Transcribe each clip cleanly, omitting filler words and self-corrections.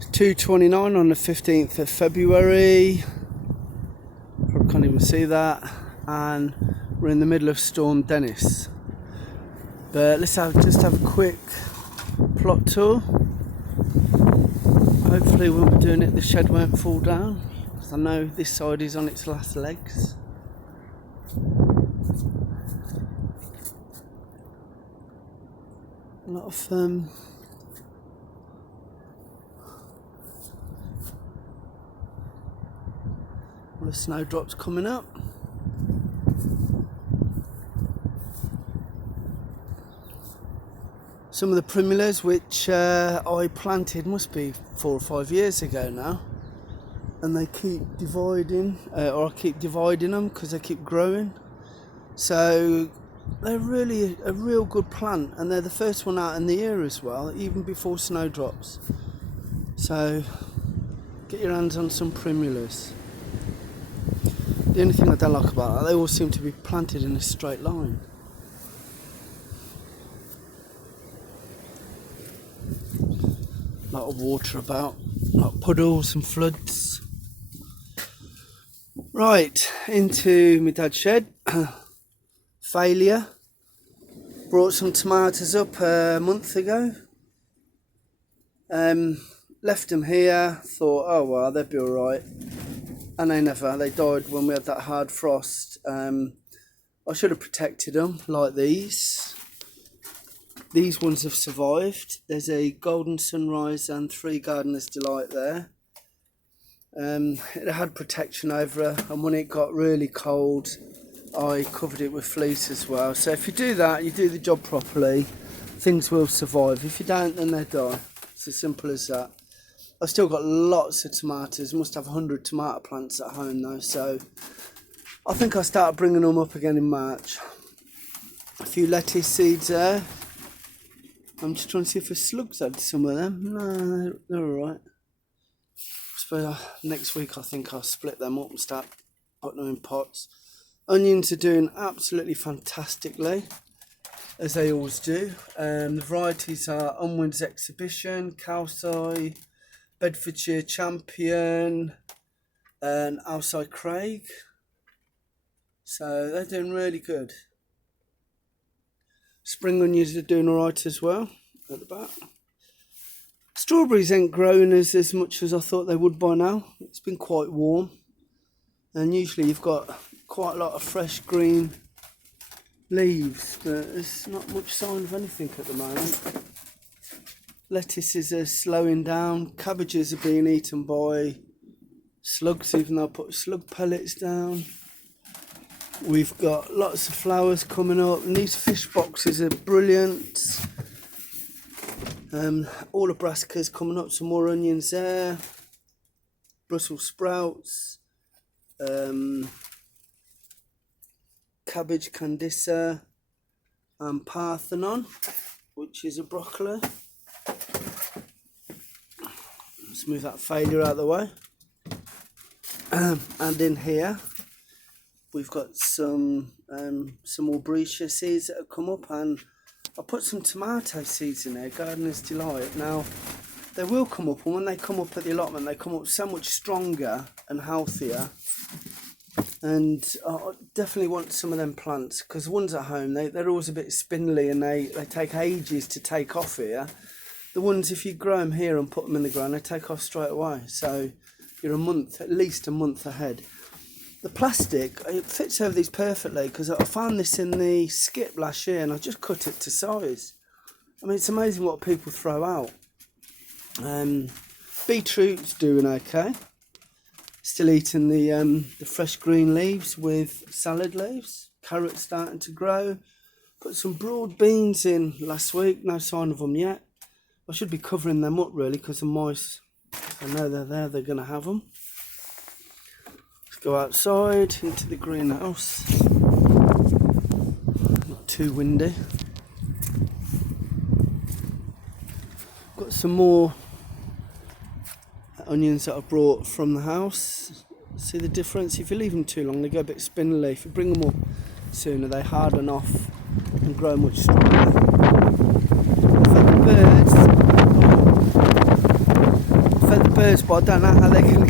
It's 2:29 on the 15th of February. Probably can't even see that. And we're in the middle of Storm Dennis. But let's just have a quick plot tour. Hopefully when we're doing it the shed won't fall down, because I know this side is on its last legs. A lot of all the snowdrops coming up. Some of the primulas which I planted must be 4 or 5 years ago now, and they keep dividing, or I keep dividing them because they keep growing. So they're really a real good plant, and they're the first one out in the year as well, even before snowdrops. So get your hands on some primulas. The only thing I don't like about that, they all seem to be planted in a straight line. A lot of water about, like puddles and floods. Right, into my dad's shed. Failure. Brought some tomatoes up a month ago. Left them here, thought, oh well, they'll be alright. And they died when we had that hard frost. I should have protected them like these. These ones have survived. There's a Golden Sunrise and 3 Gardener's Delight there. It had protection over it, and when it got really cold, I covered it with fleece as well. So if you do that, you do the job properly, things will survive. If you don't, then they die. It's as simple as that. I've still got lots of tomatoes. Must have 100 tomato plants at home though, so I think I'll start bringing them up again in March. A few lettuce seeds there. I'm just trying to see if the slugs had some of them. No, they're alright. So next week I think I'll split them up and start putting them in pots. Onions are doing absolutely fantastically, as they always do. The varieties are Unwin's Exhibition, Calcite, Bedfordshire Champion, and Outside Craig. So they're doing really good. Spring onions are doing alright as well at the back. Strawberries ain't growing as much as I thought they would by now. It's been quite warm, and usually you've got quite a lot of fresh green leaves, but there's not much sign of anything at the moment. Lettuces are slowing down. Cabbages are being eaten by slugs, even though I put slug pellets down. We've got lots of flowers coming up, and these fish boxes are brilliant. All the brassicas coming up, some more onions there. Brussels sprouts. Cabbage candissa and Parthenon, which is a broccoli. Let's move that failure out of the way. And in here we've got some Albrietia seeds that have come up, and I put some tomato seeds in there, Gardener's Delight. Now they will come up, and when they come up at the allotment, they come up so much stronger and healthier. And I definitely want some of them plants, because the ones at home, they're always a bit spindly, and they take ages to take off here. The ones, if you grow them here and put them in the ground, they take off straight away. So you're at least a month ahead. The plastic, it fits over these perfectly, because I found this in the skip last year and I just cut it to size. I mean, it's amazing what people throw out. Beetroot's doing okay. Still eating the fresh green leaves with salad leaves. Carrots starting to grow. Put some broad beans in last week, no sign of them yet. I should be covering them up really, because the mice, I know they're there, they're going to have them. Let's go outside into the greenhouse. Not too windy. Got some more onions that I brought from the house. See the difference? If you leave them too long, they go a bit spindly. If you bring them up sooner, they harden off and grow much stronger. For the birds, fed the birds, but I don't know how they can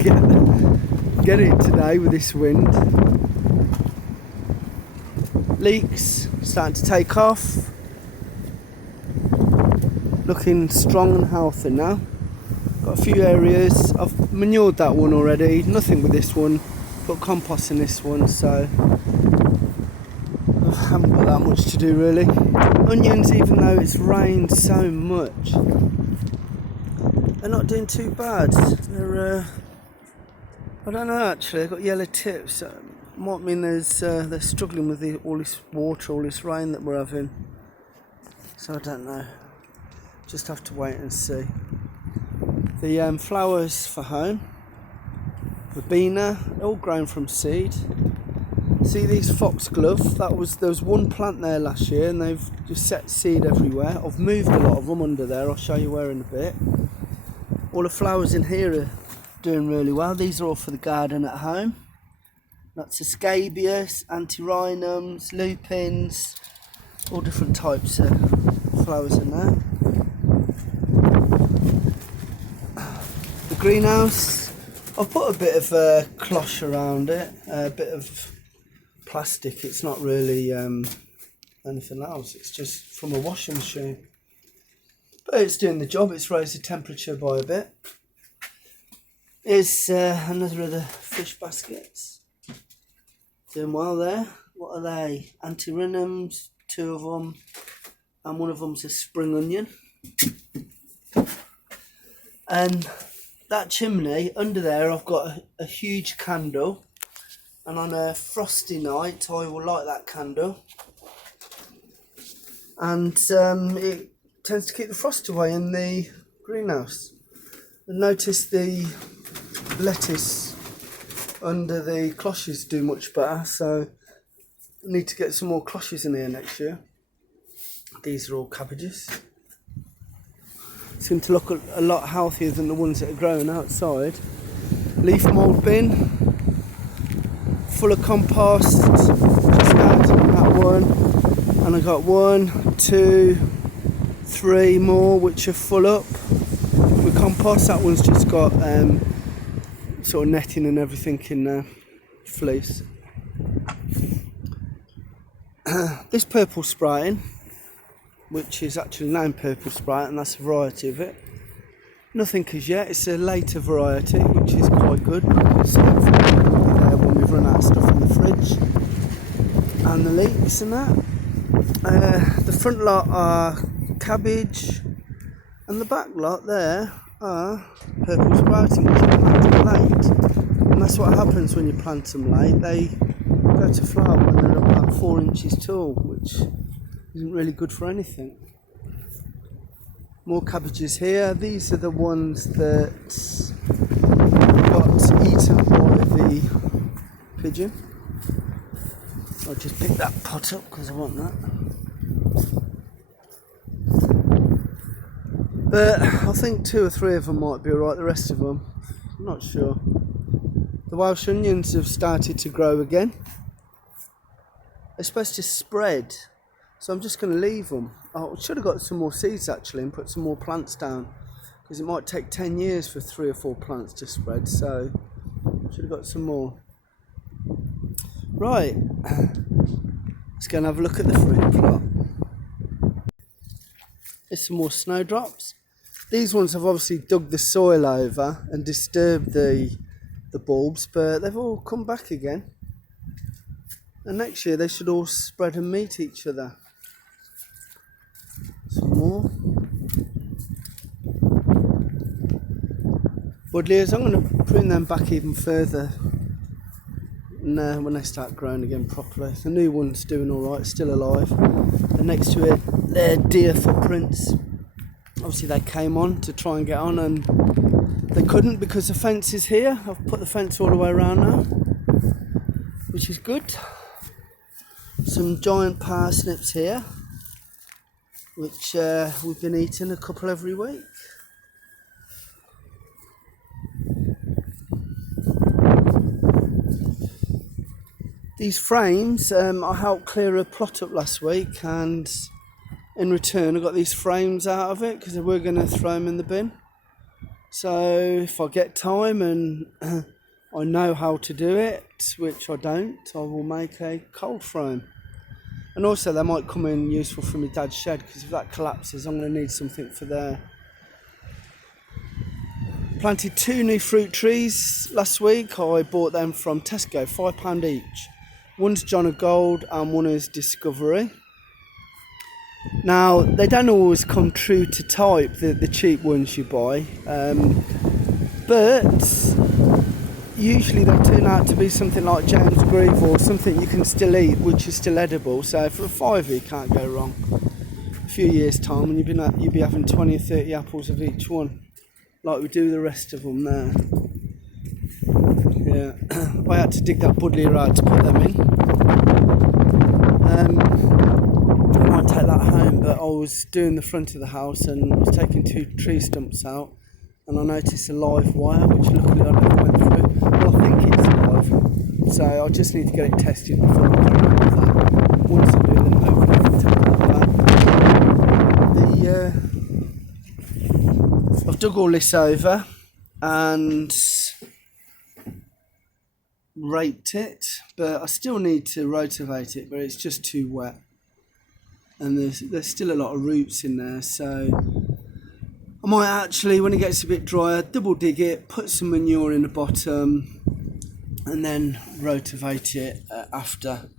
get it today with this wind. Leeks starting to take off. Looking strong and healthy now. Got a few areas. I've manured that one already. Nothing with this one. Put compost in this one, so I haven't got that much to do really. Onions, even though it's rained so much, they're not doing too bad. They're I don't know actually. They've got yellow tips. Might mean they're struggling with all this water, all this rain that we're having. So I don't know. Just have to wait and see. The flowers for home, verbena, all grown from seed. See these foxglove? There was one plant there last year, and they've just set seed everywhere. I've moved a lot of them under there. I'll show you where in a bit. All the flowers in here are doing really well. These are all for the garden at home. That's scabious, antirrhinums, lupins, all different types of flowers in there. The greenhouse, I've put a bit of cloche around it, a bit of plastic. It's not really anything else, it's just from a washing machine. But it's doing the job, it's raised the temperature by a bit. Here's another of the fish baskets. Doing well there. What are they? Antirrhinums, 2 of them, and one of them's a spring onion. And that chimney, under there I've got a huge candle, and on a frosty night I will light that candle, and it tends to keep the frost away in the greenhouse. And notice the lettuce under the cloches do much better, so I need to get some more cloches in here next year. These are all cabbages. Seem to look a lot healthier than the ones that are growing outside. Leaf mould bin, full of compost, just started on that one, and I got 1, 2, 3 more which are full up with compost. That one's just got sort of netting and everything in there, fleece. This purple sprouting, which is actually named purple sprout, and that's a variety of it. Nothing as yet, it's a later variety, which is quite good, because when we've run out of stuff in the fridge. And the leeks and that. The front lot are cabbage, and the back lot there are purple sprouting, which are planted late. And that's what happens when you plant them late, they go to flower when they're about 4 inches tall, which isn't really good for anything. More cabbages here. These are the ones that got eaten by the pigeon. I'll just pick that pot up because I want that. But I think 2 or 3 of them might be alright, the rest of them, I'm not sure. The Welsh onions have started to grow again. They're supposed to spread, so I'm just going to leave them. I should have got some more seeds actually and put some more plants down, because it might take 10 years for 3 or 4 plants to spread, so I should have got some more. Right, let's go and have a look at the fruit plot. There's some more snowdrops. These ones have obviously dug the soil over and disturbed the bulbs, but they've all come back again. And next year they should all spread and meet each other. Some more. Buddleias, I'm going to prune them back even further when they start growing again properly. The new one's doing alright, still alive. And next to it, they're deer footprints. Obviously they came on to try and get on, and they couldn't because the fence is here. I've put the fence all the way around now, which is good. Some giant parsnips here, which we've been eating a couple every week. These frames, I helped clear a plot up last week, and in return I got these frames out of it because we were going to throw them in the bin. So if I get time and I know how to do it, which I don't, I will make a cold frame. And also they might come in useful for my dad's shed, because if that collapses I'm going to need something for there. Planted 2 new fruit trees last week. I bought them from Tesco, £5 each. One's John of Gold and one is Discovery. Now, they don't always come true to type, the cheap ones you buy, but usually they turn out to be something like James Grieve or something you can still eat, which is still edible. So for a £5 you can't go wrong. A few years' time and you'll be having 20 or 30 apples of each one, like we do the rest of them there. Yeah, I had to dig that buddleia out to put them in. I might take that home, but I was doing the front of the house and I was taking 2 tree stumps out, and I noticed a live wire, which luckily I never went through. Well, I think it's live, so I just need to get it tested before I carry on with that. Once I do, then hopefully I can take that back. I've dug all this over and raked it, but I still need to rotivate it, but it's just too wet. And there's still a lot of roots in there, so I might actually, when it gets a bit drier, double dig it, put some manure in the bottom, and then rotivate it after.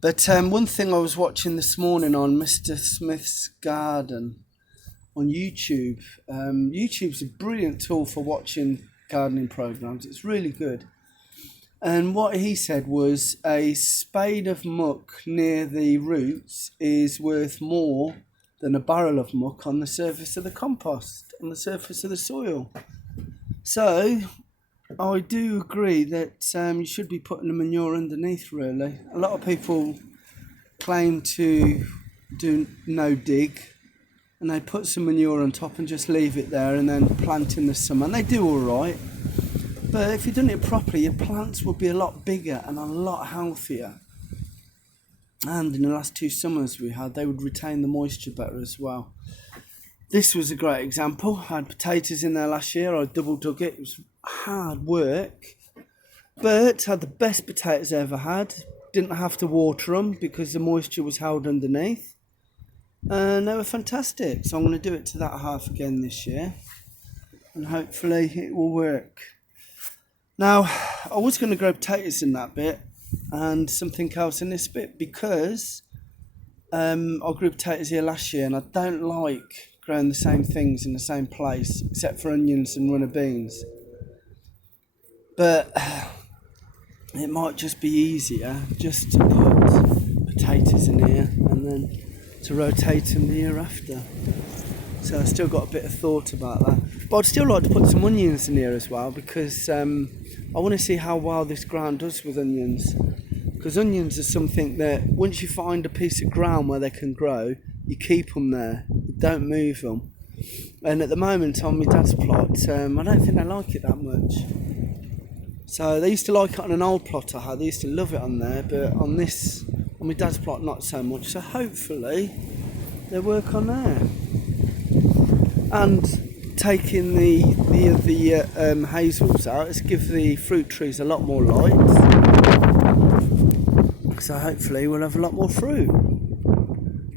But one thing I was watching this morning on Mr. Smith's Garden on YouTube. YouTube's a brilliant tool for watching gardening programs. It's really good. And what he said was a spade of muck near the roots is worth more than a barrel of muck on the surface of the compost, on the surface of the soil. So I do agree that you should be putting the manure underneath, really. A lot of people claim to do no dig, and they put some manure on top and just leave it there and then plant in the summer, and they do all right. But if you'd done it properly, your plants would be a lot bigger and a lot healthier. And in the last 2 summers we had, they would retain the moisture better as well. This was a great example. I had potatoes in there last year. I double dug it. It was hard work, but had the best potatoes I ever had. Didn't have to water them because the moisture was held underneath. And they were fantastic. So I'm going to do it to that half again this year. And hopefully it will work. Now, I was going to grow potatoes in that bit and something else in this bit, because I grew potatoes here last year and I don't like growing the same things in the same place, except for onions and runner beans. But it might just be easier just to put potatoes in here and then to rotate them the year after. So I've still got a bit of thought about that. But I'd still like to put some onions in here as well, because I want to see how well this ground does with onions. Because onions are something that once you find a piece of ground where they can grow, you keep them there. You don't move them. And at the moment on my dad's plot, I don't think they like it that much. So they used to like it on an old plot I had. They used to love it on there, but on my dad's plot, not so much. So hopefully they work on there. And taking the hazels out, let's give the fruit trees a lot more light. So hopefully we'll have a lot more fruit.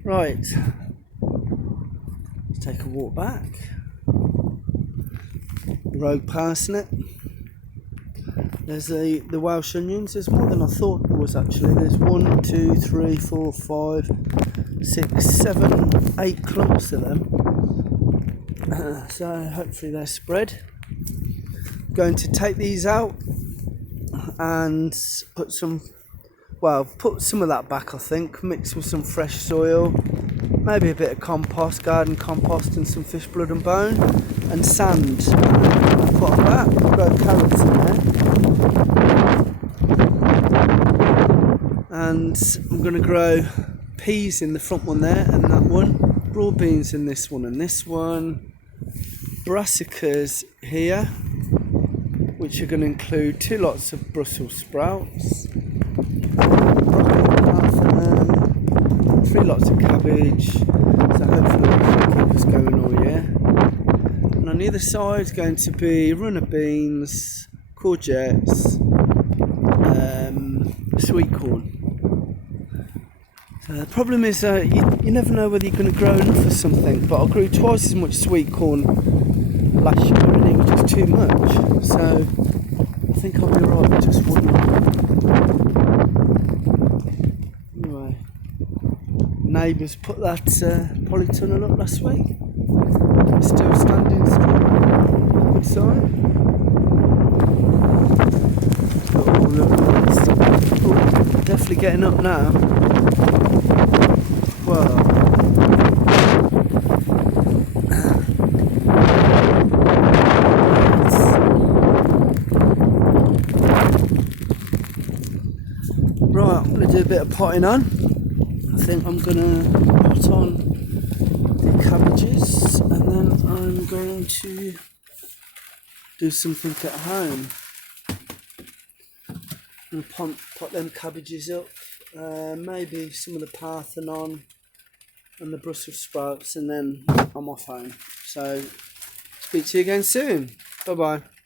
Right, let's take a walk back. Rogue parsnip. There's the Welsh onions. There's more than I thought there was actually. There's 1, 2, 3, 4, 5, 6, 7, 8 clumps of them. So hopefully they're spread. Going to take these out and put some of that back, I think, mix with some fresh soil, maybe a bit of compost, garden compost, and some fish blood and bone and sand. Put on that, grow carrots in there, and I'm going to grow peas in the front one there and that one, broad beans in this one and this one, brassicas here, which are going to include 2 lots of Brussels sprouts, 3 lots of cabbage, so hopefully that will keep us going all year. And I the other side is going to be runner beans, courgettes, sweet corn. The problem is you never know whether you're going to grow enough of something, but I grew twice as much sweet corn last year and it was just too much, so I think I'll be alright with just one. Anyway, neighbours put that polytunnel up last week. It's still standing strong. Good sign. Oh, definitely getting up now. Well, right, I'm going to do a bit of potting on. I think I'm going to pot on the cabbages and then I'm going to do something at home. I'm going to pot them cabbages up, maybe some of the Parthenon and the Brussels sprouts, and then I'm off home. So, speak to you again soon. Bye bye.